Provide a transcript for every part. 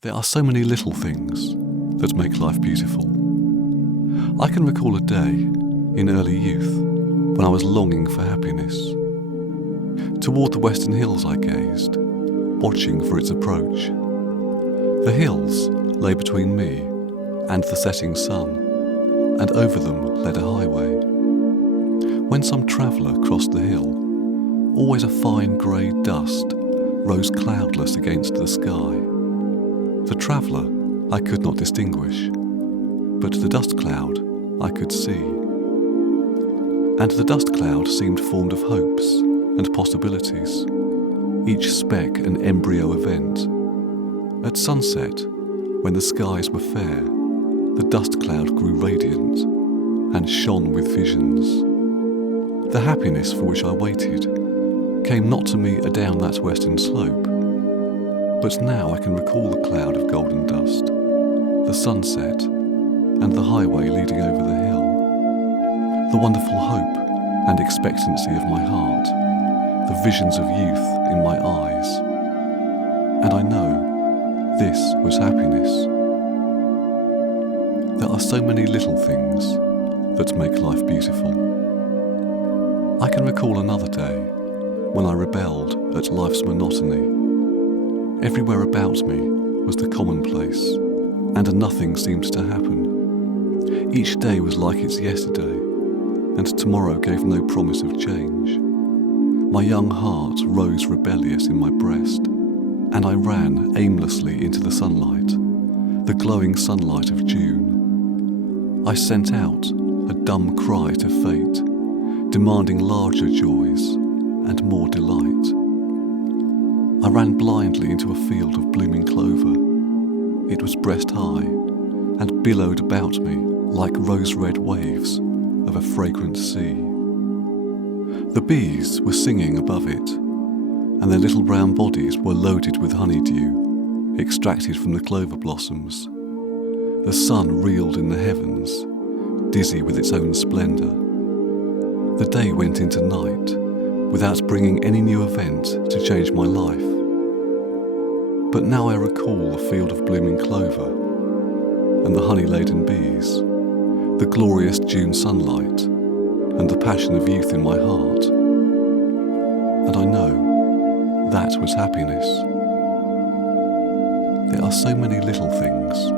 There are so many little things that make life beautiful. I can recall a day in early youth when I was longing for happiness. Toward the western hills I gazed, watching for its approach. The hills lay between me and the setting sun, and over them led a highway. When some traveller crossed the hill, always a fine grey dust rose cloudless against the sky. The traveller I could not distinguish, but the dust cloud I could see. And the dust cloud seemed formed of hopes and possibilities, each speck an embryo event. At sunset, when the skies were fair, the dust cloud grew radiant and shone with visions. The happiness for which I waited came not to me adown that western slope, but now I can recall the cloud of golden dust, the sunset, and the highway leading over the hill, the wonderful hope and expectancy of my heart, the visions of youth in my eyes. And I know this was happiness. There are so many little things that make life beautiful. I can recall another day when I rebelled at life's monotony. Everywhere about me was the commonplace, and nothing seemed to happen. Each day was like its yesterday, and tomorrow gave no promise of change. My young heart rose rebellious in my breast, and I ran aimlessly into the sunlight, the glowing sunlight of June. I sent out a dumb cry to fate, demanding larger joys and more delight. I ran blindly into a field of blooming clover. It was breast high and billowed about me like rose-red waves of a fragrant sea. The bees were singing above it, and their little brown bodies were loaded with honeydew, extracted from the clover blossoms. The sun reeled in the heavens, dizzy with its own splendour. The day went into night, without bringing any new event to change my life. But now I recall the field of blooming clover and the honey-laden bees, the glorious June sunlight and the passion of youth in my heart. And I know that was happiness. There are so many little things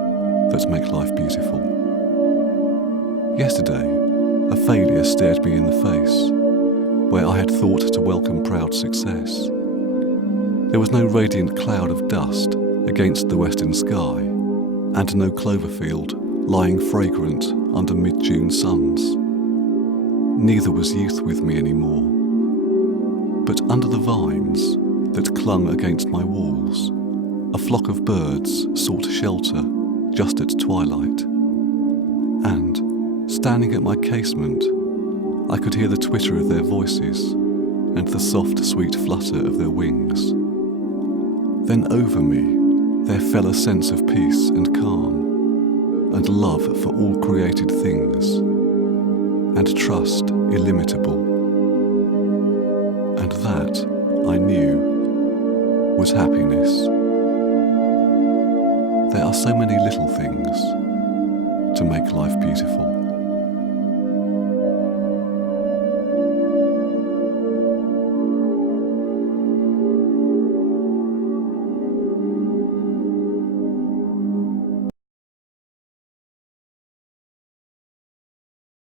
that make life beautiful. Yesterday, a failure stared me in the face, where I had thought to welcome proud success. There was no radiant cloud of dust against the western sky, and no clover field lying fragrant under mid-June suns. Neither was youth with me anymore, but under the vines that clung against my walls, a flock of birds sought shelter just at twilight. And, standing at my casement, I could hear the twitter of their voices and the soft, sweet flutter of their wings. Then over me there fell a sense of peace and calm, and love for all created things, and trust illimitable. And that, I knew, was happiness. There are so many little things to make life beautiful.